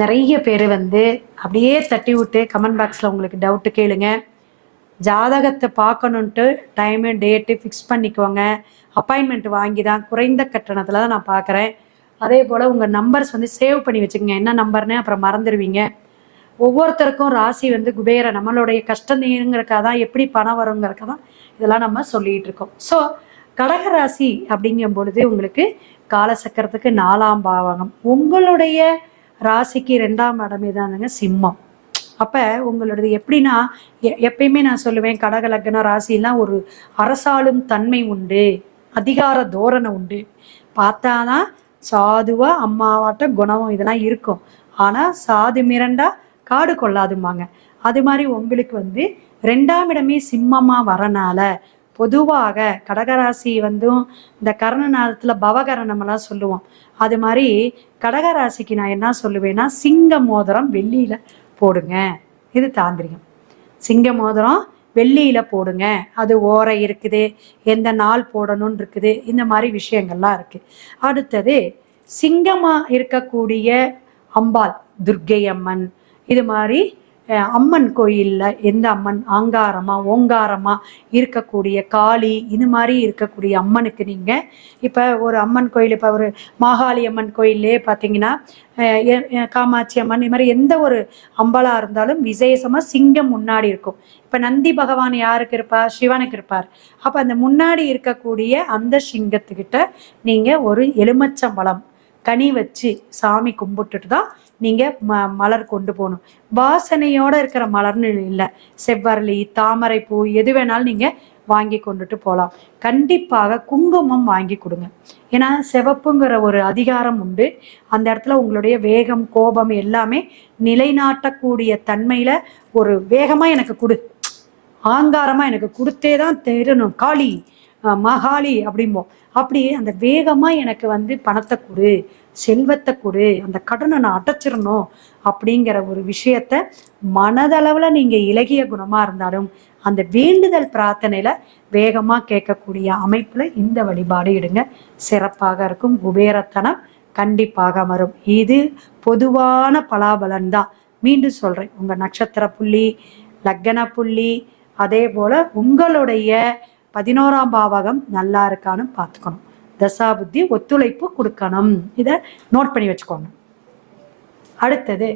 நிறைய பேர் வந்து அப்படியே தட்டி விட்டு கமெண்ட் பாக்ஸில் உங்களுக்கு டவுட்டு கேளுங்க. ஜாதகத்தை பார்க்கணுன்ட்டு டைமு டேட்டு ஃபிக்ஸ் பண்ணிக்கோங்க. அப்பாயின்மெண்ட் வாங்கி தான் குறைந்த கட்டணத்தில் தான் நான் பார்க்குறேன். அதே போல் உங்கள் நம்பர்ஸ் வந்து சேவ் பண்ணி வச்சுக்கோங்க. என்ன நம்பர்னு அப்புறம் மறந்துடுவீங்க. ஒவ்வொருத்தருக்கும் ராசி வந்து குபேர நம்மளுடைய கஷ்டம் நீங்கிறக்காக தான் எப்படி பணம் வருங்கிறக்க தான் இதெல்லாம் நம்ம சொல்லிகிட்டு இருக்கோம். ஸோ கடக ராசி அப்படிங்கும் பொழுது உங்களுக்கு காலசக்கரத்துக்கு நாலாம் பாவகம். உங்களுடைய ராசிக்கு ரெண்டாம் இடமே தானுங்க சிம்மம். அப்போ உங்களோடது எப்படின்னா எ- எப்பயுமே நான் சொல்லுவேன் கடக லக்ன ராசிலாம் ஒரு அரசாளும் தன்மை உண்டு அதிகார தோரணை உண்டு. பார்த்தாதான் சாதுவா அம்மாவாட்ட குணம் இதெல்லாம் இருக்கும். ஆனால் சாது மிரண்டா காடு கொள்ளாதும்பாங்க. அது மாதிரி உங்களுக்கு வந்து ரெண்டாம் இடமே சிம்மமாக வரனால பொதுவாக கடகராசி வந்தும் இந்த கரணநாதத்தில் பவகரணமெல்லாம் சொல்லுவோம். அது மாதிரி கடகராசிக்கு நான் என்ன சொல்லுவேன்னா சிங்க மோதிரம் வெள்ளியில் போடுங்க. இது தாந்திரிகம். சிங்க மோதிரம் வெள்ளியில போடுங்க. அது ஓரை இருக்குது எந்த நாள் போடணும்னு இருக்குது இந்த மாதிரி விஷயங்கள்லாம் இருக்கு. அடுத்தது சிங்கமா இருக்கக்கூடிய அம்பாள் துர்க்கை அம்மன் இது மாதிரி அம்மன் கோயிலில் எந்த அம்மன்? ஆங்காரமாக ஓங்காரமாக இருக்கக்கூடிய காளி இது மாதிரி இருக்கக்கூடிய அம்மனுக்கு நீங்கள் இப்போ ஒரு அம்மன் கோயில் இப்போ ஒரு மாகாளி அம்மன் கோயிலே பார்த்தீங்கன்னா எ- காமாட்சி அம்மன் இது மாதிரி எந்த ஒரு அம்பலாக இருந்தாலும் விசேஷமாக சிங்கம் முன்னாடி இருக்கும். இப்போ நந்தி பகவான் யாருக்கு இருப்பார் சிவனுக்கு இருப்பார். அப்போ அந்த முன்னாடி இருக்கக்கூடிய அந்த சிங்கத்துக்கிட்ட நீங்கள் ஒரு எலுமச்சம்பழம் கனி வச்சு சாமி கும்பிட்டுட்டு தான் நீங்கள் ம மலர் கொண்டு போகணும். வாசனையோடு இருக்கிற மலர்னு இல்லை. செவ்வரளி தாமரை பூ எது வேணாலும் நீங்கள் வாங்கி கொண்டுட்டு போகலாம் கண்டிப்பாக குங்குமம் வாங்கி கொடுங்க. ஏன்னா சிவப்புங்கிற ஒரு அதிகாரம் உண்டு. அந்த இடத்துல உங்களுடைய வேகம் கோபம் எல்லாமே நிலைநாட்டக்கூடிய தன்மையில் ஒரு வேகமாக எனக்கு கொடு. ஆங்காரமாக எனக்கு கொடுத்தே தான் தெரியணும் காளி மகாளி அப்படிம்போம். அப்படி அந்த வேகமாக எனக்கு வந்து பணத்தை கொடு செல்வத்தை கொடு அந்த கடனை நான் அடைச்சிடணும் அப்படிங்கிற ஒரு விஷயத்த மனதளவில் நீங்கள் இலகிய குணமாக இருந்தாலும் அந்த வேண்டுதல் பிரார்த்தனையில வேகமாக கேட்கக்கூடிய அமைப்பில் இந்த வழிபாடு இடுங்க சிறப்பாக இருக்கும். குபேரத்தனம் கண்டிப்பாக வரும். இது பொதுவான பலாபலன் தான் மீண்டும் சொல்றேன். உங்கள் நட்சத்திர புள்ளி லக்கன புள்ளி அதே போல உங்களுடைய பதினோராம் பாவகம் நல்லா இருக்கான்னு பார்த்துக்கணும். தசாபுத்தி ஒத்துழைப்பு கொடுக்கணும். இதை நோட் பண்ணி வச்சுக்கோங்க. அடுத்தது